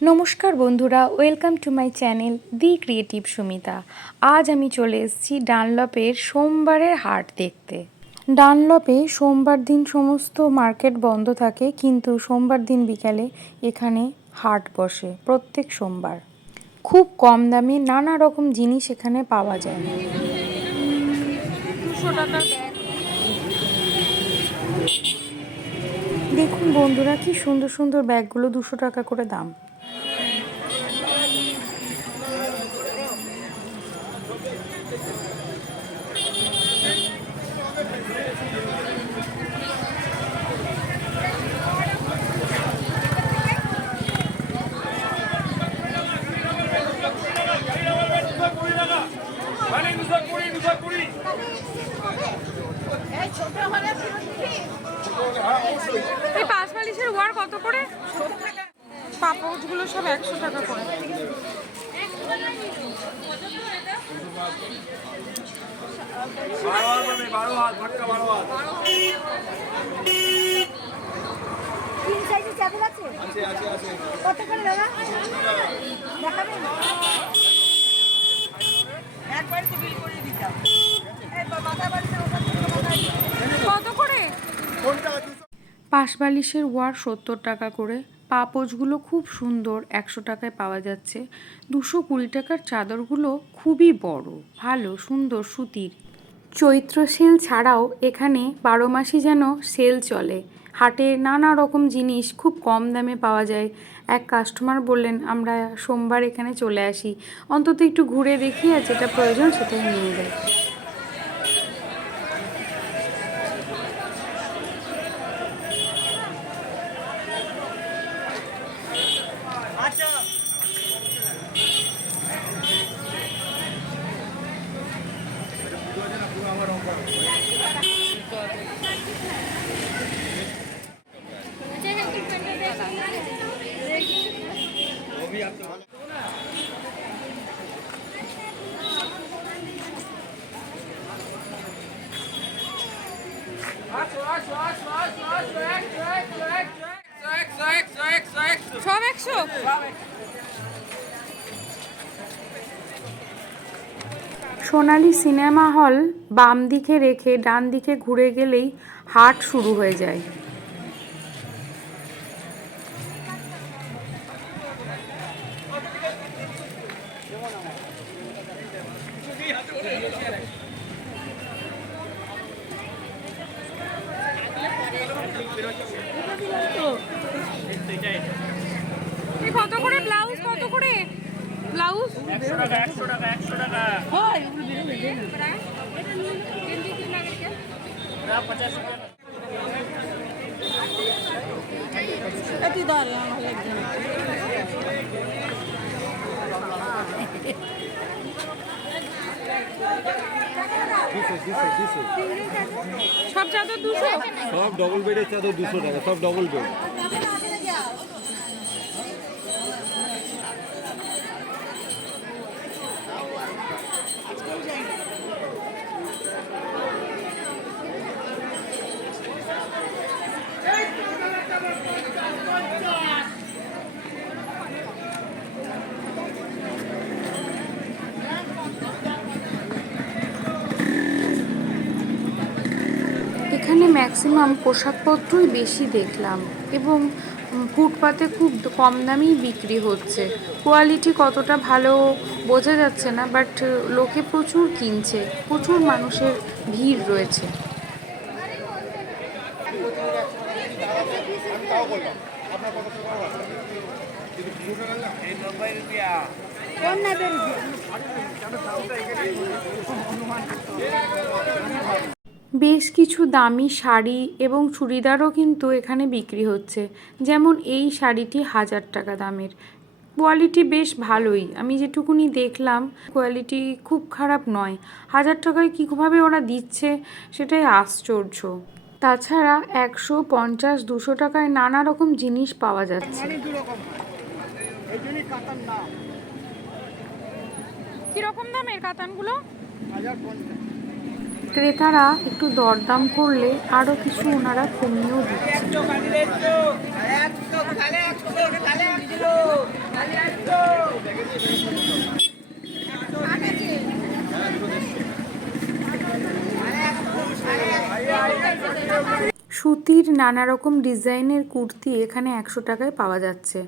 নমস্কার বন্ধুরা welcome to my channel the creative Sumita. আজ আমি চলে এসেছি ডানলপের সোমবারের হাট দেখতে। ডানলপে সোমবার দিন সমস্ত মার্কেট বন্ধ থাকে কিন্তু সোমবার দিন বিকালে এখানে হাট বসে প্রত্যেক সোমবার। খুব কম দামে নানা রকম জিনিস এখানে পাওয়া যায়। দেখুন বন্ধুরা কি সুন্দর সুন্দর ব্যাগগুলো দুশো টাকা করে দাম মানে দুশো কুড়ি দুশো কুড়ি এই পাঁচ বালিশের ওয়ার কত করে পাপোচগুলো সব একশো টাকা করে। বারো হাত মানে বারো হাত ভাটকা বারো হাত তিন সাইজের চাদর আছে? আছে আছে আছে। কত করে দাদা? দেখাবেন? একবারই তো বিল করে দিতাম এই মাথা বাড়িতে ওখান থেকে মাথায় কত করে? পাশবালিশের ওয়ার সত্তর টাকা করে। পাপোচগুলো খুব সুন্দর একশো টাকায় পাওয়া যাচ্ছে। দুশো কুড়ি টাকার চাদরগুলো খুবই বড়, ভালো, সুন্দর সুতির। চৈত্র সেল ছাড়াও এখানে বারো মাসই যেন সেল চলে। হাটে নানা রকম জিনিস খুব কম দামে পাওয়া যায়। এক কাস্টমার বললেন, আমরা সোমবার এখানে চলে আসি। অন্তত একটু ঘুরে দেখি আর যেটা প্রয়োজন সেটাই নিয়ে যাই সব একশো সোনালি সিনেমা হল বাম দিকে রেখে ডান দিকে ঘুরে গেলেই হাট শুরু হয়ে যায় এই কত করে ব্লাউজ কত করে ব্লাউজ একশো টাকা একশো টাকা একশো টাকা পঞ্চাশ টাকা একটু দাঁড়িয়ে আমার লাগবে সব চাদর দুশো? সব ডবল বেডের চাদর দুশো টাকা সব ডবল বেড এখানে ম্যাক্সিমাম পোশাকপত্রই বেশি দেখলাম এবং ফুটপাতে খুব কম দামেই বিক্রি হচ্ছে। কোয়ালিটি কতটা ভালো বোঝা যাচ্ছে না, বাট লোকে প্রচুর কিনছে, প্রচুর মানুষের ভিড় রয়েছে। বেশ কিছু দামি শাড়ি এবং চুড়িদারও কিন্তু এখানে বিক্রি হচ্ছে। যেমন এই শাড়িটি হাজার টাকা দামের। কোয়ালিটি বেশ ভালোই। আমি যেটুকুনি দেখলাম কোয়ালিটি খুব খারাপ নয়। হাজার টাকায় কীভাবে ওরা দিচ্ছে সেটাই আশ্চর্য। তাছাড়া একশো পঞ্চাশ দুশো টাকায় নানা রকম জিনিস পাওয়া যাচ্ছে। কীরকম দামের কাতানগুলো? ক্রেতারা একটু দরদাম করলে আরও কিছু ওনারা কমিয়েও সুতির নানা রকম ডিজাইনের কুর্তি এখানে একশো টাকায় পাওয়া যাচ্ছে।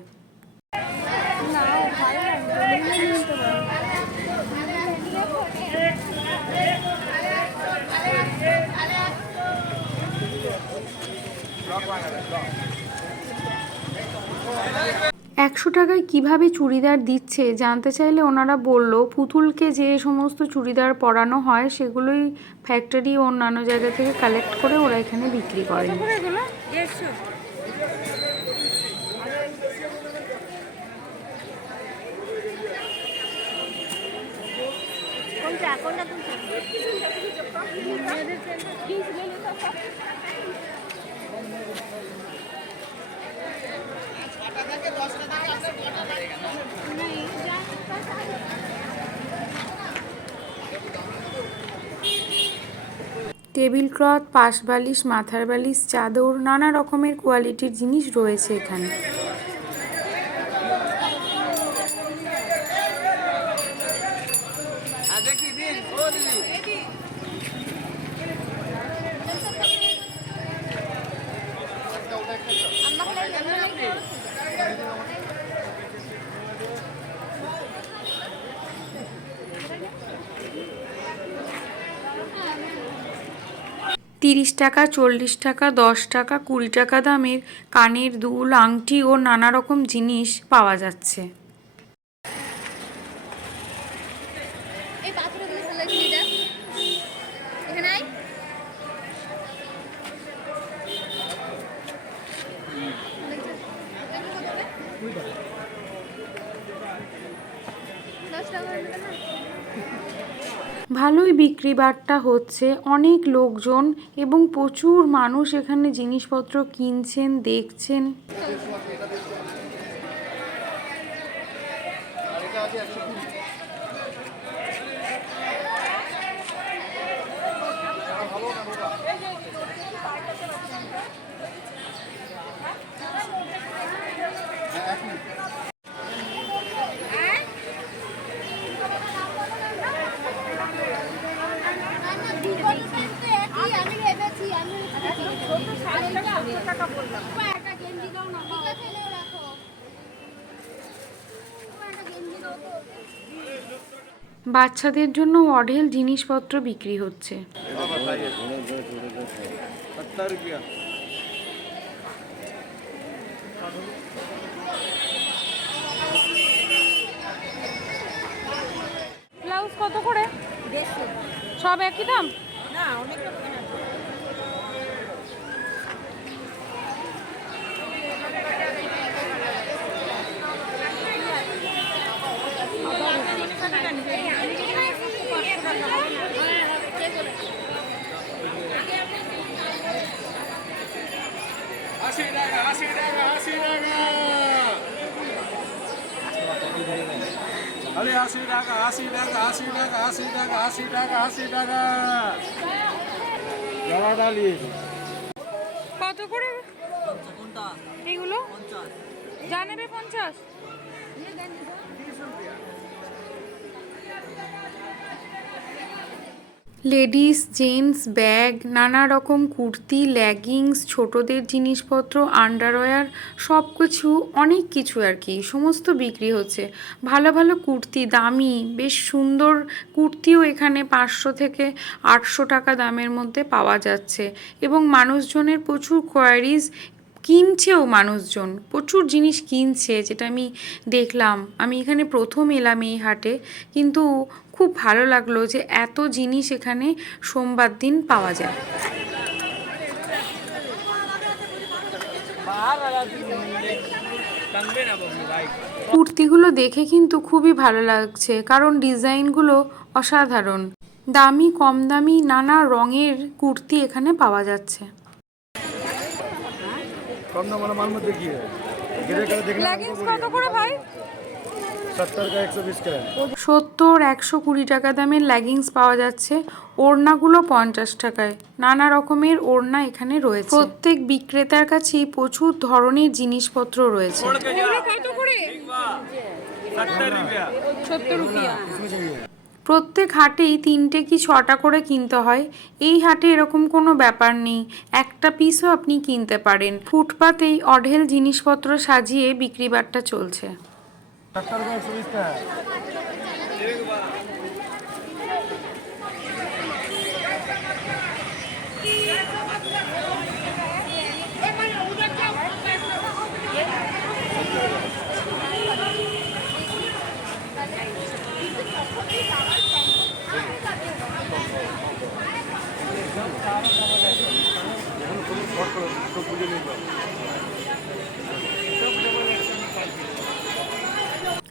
একশো টাকায় কীভাবে চুড়িদার দিচ্ছে? জানতে চাইলে ওনারা বলল, পুতুলকে যে সমস্ত চুড়িদার পরানো হয়, সেগুলোই ফ্যাক্টরি ও অন্যান্য জায়গা থেকে কালেক্ট করে ওরা এখানে বিক্রি করে। কোনটা কোনটা কোনটা টেবিল ক্লথ পাশ বালিশ মাথার বালিশ চাদর নানা রকমের কোয়ালিটির জিনিস রয়েছে এখানে। তিরিশ টাকা, চল্লিশ টাকা, দশ টাকা, কুড়ি টাকা দামের কানের দুল, আংটি ও নানা রকম জিনিস পাওয়া যাচ্ছে এই পাথরে দিলে ভালো লাগছে এটা এখানে আয় দশ টাকা করে নেবে না ভালোই বিক্রি বাট্টা হচ্ছে অনেক লোকজন এবং প্রচুর মানুষ এখানে জিনিসপত্র কিনছেন দেখছেন ভেবেছি আমি টাকা বললাম একটা গেঞ্জি দাও না ঠিক আছে নাও রাখো একটা গেঞ্জি দাও তো বাচ্চাদের জন্য অঢেল জিনিসপত্র বিক্রি হচ্ছে। ব্লাউজ কত করে? সব একই দাম? না অনেক আশি টাকা আশি টাকা আশি টাকা আরে আশি টাকা আশি টাকা আশি টাকা আশি টাকা আশি টাকা আশি টাকা জলা ডালি কত করে? এগুলো যা নেবে পঞ্চাশ? লেডিস জেন্টস ব্যাগ, নানা রকম কুর্তি, লেগিংস, ছোটদের জিনিসপত্র আন্ডারওয়্যার সব কিছু অনেক কিছু আর কি, সমস্ত বিক্রি হচ্ছে। ভালো ভালো কুর্তি, দামি, বেশ সুন্দর কুর্তিও এখানে পাঁচশো থেকে আটশো টাকা দামের মধ্যে পাওয়া যাচ্ছে। এবং মানুষজনের প্রচুর কোয়ারিজ কিনছেও মানুষজন, প্রচুর জিনিস কিনছে, যেটা আমি দেখলাম। আমি এখানে প্রথম এলাম এই হাটে, কিন্তু খুব ভালো লাগল যে এত জিনিস এখানে সোমবার দিন পাওয়া যায়। কুর্তিগুলো দেখে কিন্তু খুবই ভালো লাগছে কারণ ডিজাইনগুলো অসাধারণ। দামি কম দামি নানা রঙের কুর্তি এখানে পাওয়া যাচ্ছে। কত করে ভাই? সত্তর একশো কুড়ি টাকা দামের লেগিংস পাওয়া যাচ্ছে। ওড়নাগুলো পঞ্চাশ টাকায়। নানা রকমের ওড়না এখানে রয়েছে। প্রত্যেক বিক্রেতার কাছেই প্রচুর ধরনের জিনিসপত্র রয়েছে। প্রত্যেক হাটেই তিনটে কি ছটা করে কিনতে হয়? এই হাটে এরকম কোনো ব্যাপার নেই। একটা পিসও আপনি কিনতে পারেন। ফুটপাতেই অঢেল জিনিসপত্র সাজিয়ে বিক্রি বাট্টা চলছে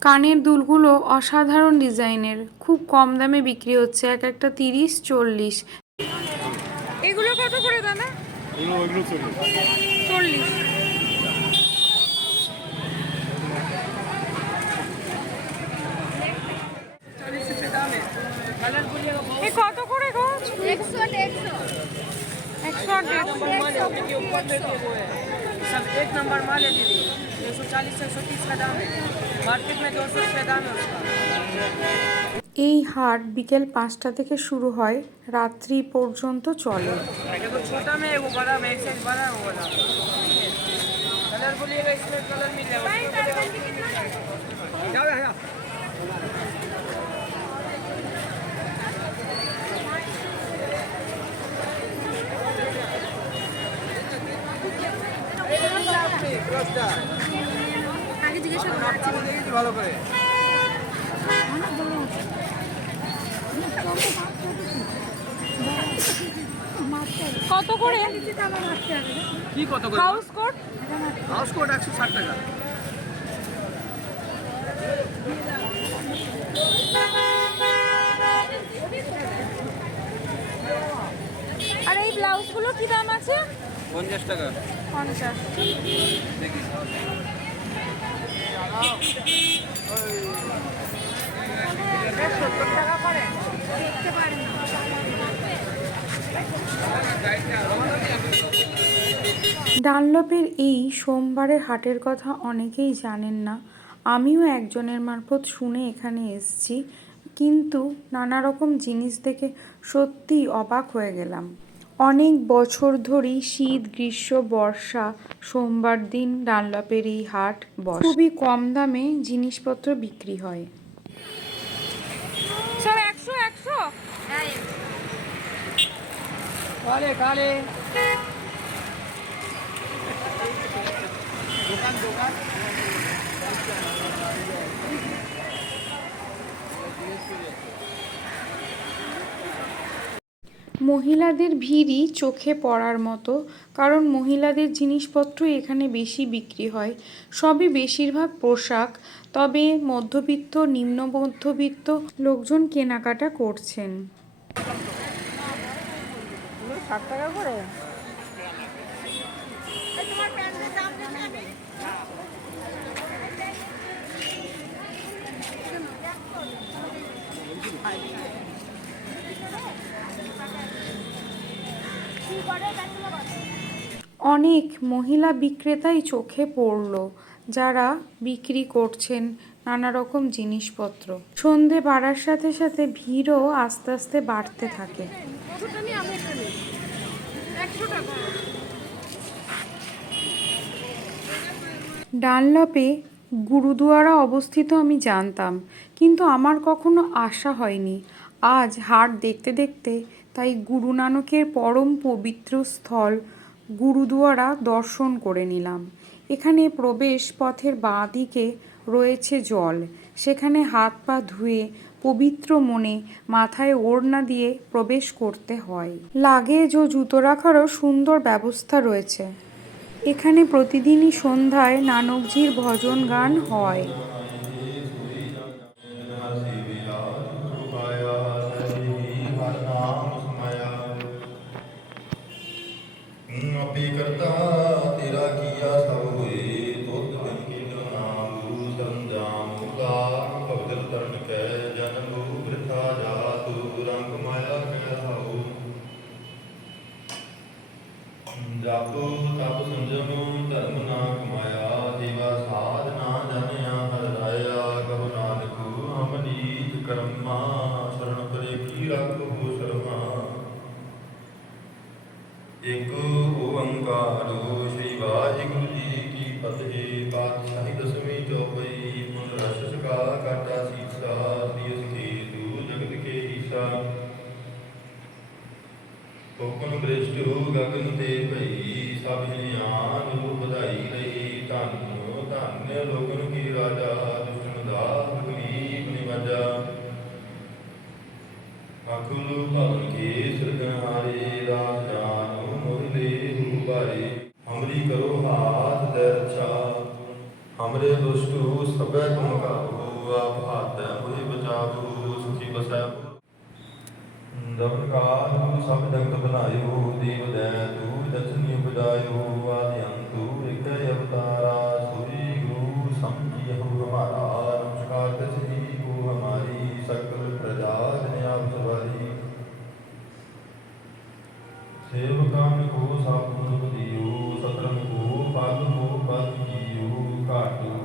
কানের দুলগুলো অসাধারণ ডিজাইনের খুব কম দামে বিক্রি হচ্ছে এক একটা তিরিশ চল্লিশ। এগুলো কত করে চল্লিশ। একশো একশো। একশো। सौ चालीस एक सौ तीस का दाम है मार्केट में दो सौ रुपये दाम है उसका এই হাট বিকেল পাঁচটা থেকে শুরু হয় রাত্রি পর্যন্ত চলে एगो আচ্ছা। ভালো করে। কত করে? কি কত করে? House coat? হাউস কোট একশো ষাট টাকা। আর এই ব্লাউজগুলো কি দাম আছে? পঞ্চাশ টাকা। পঞ্চাশ। দেখি। ডানলপের এই সোমবারের হাটের কথা অনেকেই জানেন না। আমিও একজনের মারফত শুনে এখানে এসেছি, কিন্তু নানা রকম জিনিস দেখে সত্যিই অবাক হয়ে গেলাম। অনেক বছর ধরেই শীত গ্রীষ্ম বর্ষা সোমবার দিন ডানলপের এই হাট বস। খুবই কম দামে জিনিসপত্র বিক্রি হয়। Thank you. মহিলাদের ভিড়ই চোখে পড়ার মতো, কারণ মহিলাদের জিনিসপত্র এখানে বেশি বিক্রি হয়। সবই বেশিরভাগ পোশাক, তবে মধ্যবিত্ত, নিম্ন মধ্যবিত্ত লোকজন কেনাকাটা করছেন। টাকা করে? অনেক মহিলা বিক্রেতাই চোখে পড়ল, যারা বিক্রি করছেন নানা রকম জিনিসপত্র। সন্ধে বাড়ার সাথে সাথে ভিড়ও আস্তে আস্তে বাড়তে থাকে। ডানলপে গুরুদুয়ারা অবস্থিত আমি জানতাম, কিন্তু আমার কখনো আশা হয়নি। আজ হাট দেখতে দেখতে তাই গুরু নানকের পরম পবিত্র স্থল গুরুদুয়ারা দর্শন করে নিলাম। এখানে প্রবেশ পথের বাঁ দিকে রয়েছে জল। সেখানে হাত পা ধুয়ে পবিত্র মনে মাথায় ওড়না দিয়ে প্রবেশ করতে হয়। লাগেজ ও জুতো রাখারও সুন্দর ব্যবস্থা রয়েছে। এখানে প্রতিদিনই সন্ধ্যায় নানকজির ভজন গান হয়। ਕੀਤਾ ਹੁਕਮ ਬ੍ਰਿਸ਼ਟ ਹੋ ਗਗਨ ਤੇ ਭਈ ਸਭ ਜਨਿਆਨ ਨੂੰ ਵਧਾਈ ਰਹੀ ਧੰਨ ਧੰਨ ਲੋਕਨ ਕੀ ਰਾਜਾ ਦੁਸ਼ਟਨ ਦਾ ਗਰੀਬ ਨਿਵਾਜਾ ਅਕਲ ਭਵਨ ਕੀ ਸਰਗਨਹਾਰੇ ਰਾਜ ਜਾਨੋ ਮੁਰਲੇ ਰੂਪਾਰੇ ਹਮਰੀ ਕਰੋ ਹਾਥ ਦਰਛਾ ਹਮਰੇ ਦੁਸ਼ਟ ਹੋ ਸਭੈ ਤੁਮ ਕਾ ਹੋ ਆਪ ਹਾਥ ਹੋਏ ਬਚਾਓ ਸੁਖੀ ਬਸੈ ਦਬਨ ਕਾਲ ਤੂੰ ਸਭ ਜਗਤ ਬਨਾਇਓ ਦੇਵ ਦੈ ਤੂੰ ਦਸਨੀ ਉਪਜਾਇਓ, ਆਦਿ ਅੰਤੂ ਇਕ ਅਵਤਾਰਾ, ਸੋਈ ਗੁਰੂ ਸਮਝਿਓ ਹਮਾਰਾ ਨਮਸਕਾਰ ਤਸੀ ਕੋ ਹਮਾਰੀ ਸਕਲ ਪ੍ਰਜਾ, ਜਨ ਆਪ ਸਵਾਰੀ। ਸੇਵਕਾਂ ਕੋ ਸਾਪੁਰ ਦਿਓ ਸਤਰਮ ਕੋ, ਪਦ ਕੋ ਪਦ ਕੀਓ ਘਾਟੂ ਘਾਟੀ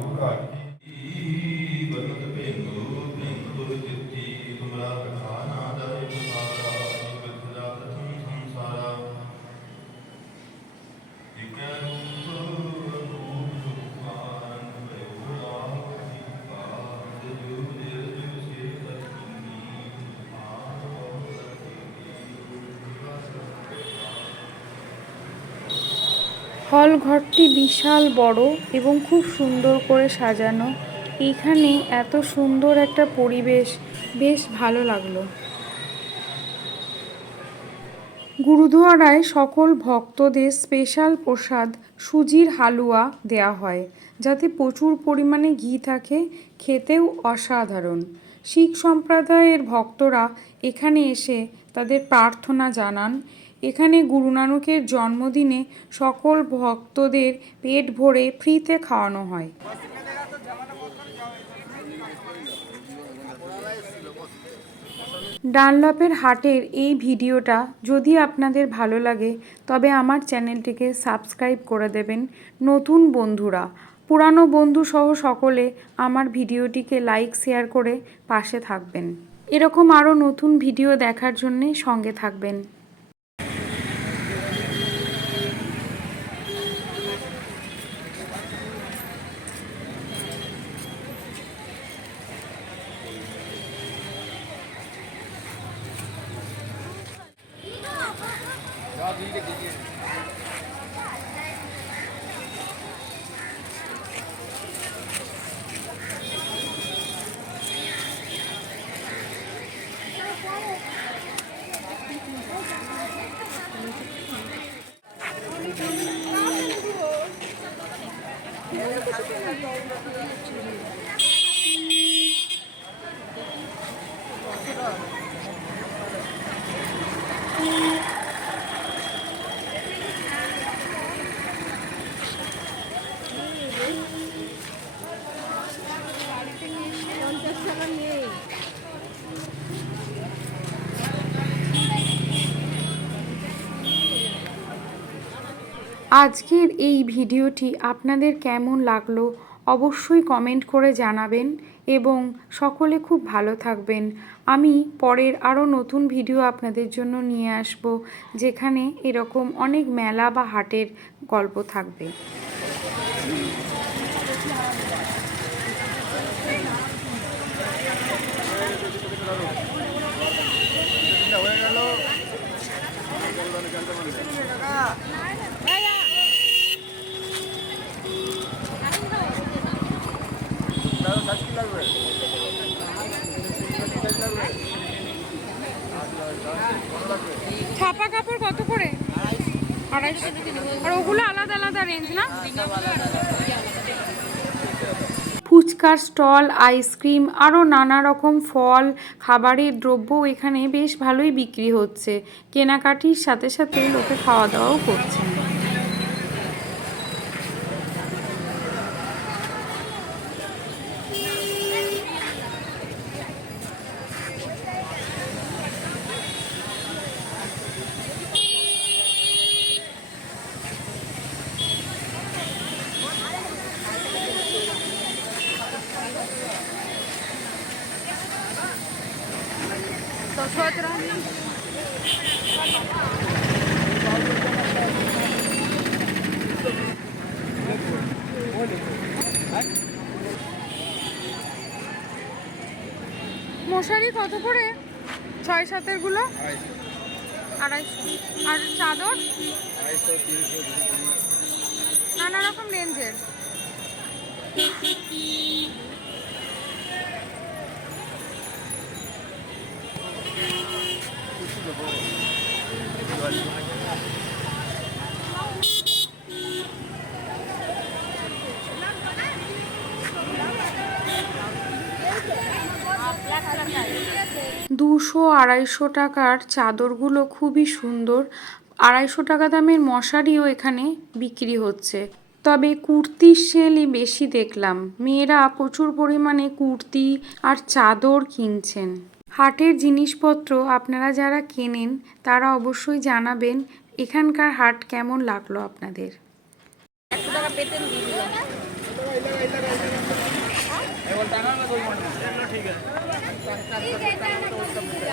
হল ঘরটি বিশাল, বড় এবং খুব সুন্দর করে সাজানো। এখানে এত সুন্দর একটা পরিবেশ, বেশ ভালো লাগল। গুরুদুয়ারায় সকল ভক্তদের স্পেশাল প্রসাদ সুজির হালুয়া দেয়া হয়, যাতে প্রচুর পরিমাণে ঘি থাকে, খেতেও অসাধারণ। শিখ সম্প্রদায়ের ভক্তরা এখানে এসে তাদের প্রার্থনা জানান এখানে গুরু নানকের জন্মদিনে সকল ভক্তদের পেট ভরে ফ্রিতে খাওয়ানো হয়। ডানলপের হাটের এই ভিডিওটা যদি আপনাদের ভালো লাগে, তবে আমার চ্যানেলটিকে সাবস্ক্রাইব করে দেবেন। নতুন বন্ধুরা, পুরানো বন্ধু সহ সকলে আমার ভিডিওটিকে লাইক, শেয়ার করে পাশে থাকবেন। এরকম আরও নতুন ভিডিও দেখার জন্যে সঙ্গে থাকবেন। আজকের এই ভিডিওটি আপনাদের কেমন লাগল অবশ্যই কমেন্ট করে জানাবেন এবং সকলে খুব ভালো থাকবেন। আমি পরের আরও নতুন ভিডিও আপনাদের জন্য নিয়ে আসব, যেখানে এরকম অনেক মেলা বা হাটের গল্প থাকবে। ছাপা কাপড় কত করে? আর ওগুলো আলাদা আলাদা রেঞ্জ না? ফুচকার স্টল, আইসক্রিম আরও নানা রকম ফল, খাবারের দ্রব্য এখানে বেশ ভালোই বিক্রি হচ্ছে। কেনাকাটির সাথে সাথে লোকে খাওয়া দাওয়াও করছেন মশারি কত করে? ছয় সাতেরগুলো? আড়াইশো। আর চাদর? নানা রকম রেঞ্জের। দুশো আড়াইশো টাকার চাদরগুলো খুবই সুন্দর। আড়াইশো টাকা দামের মশারিও এখানে বিক্রি হচ্ছে। তবে কুর্তির সেলই বেশি দেখলাম। মেয়েরা প্রচুর পরিমাণে কুর্তি আর চাদর কিনছেন। হাটের জিনিসপত্র আপনারা যারা কেনেন, তারা অবশ্যই জানাবেন এখানকার হাট কেমন লাগল আপনাদের।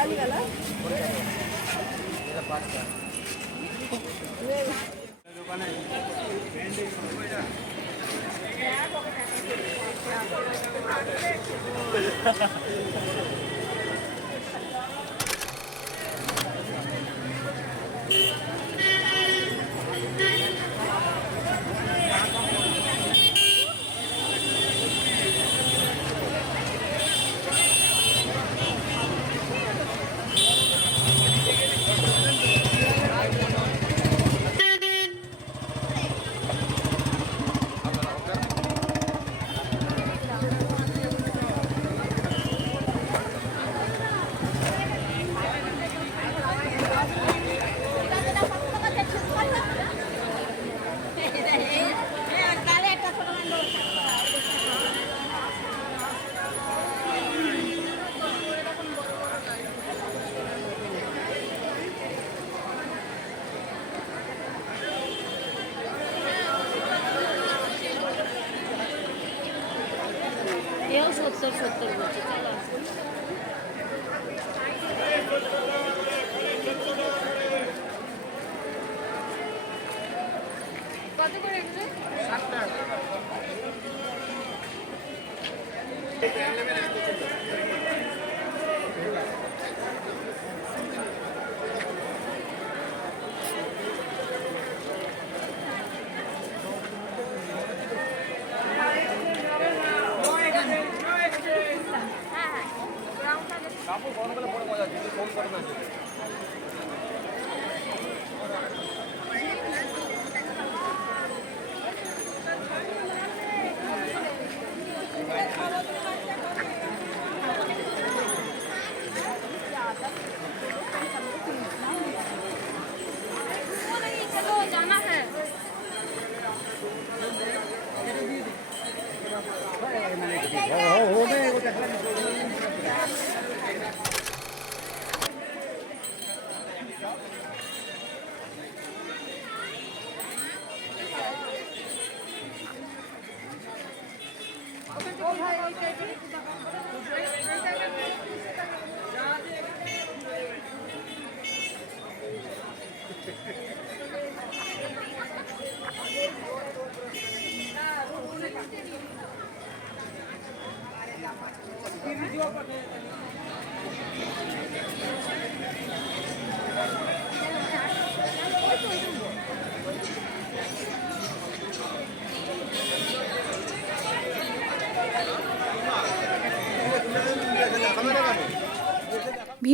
जाली वाला এও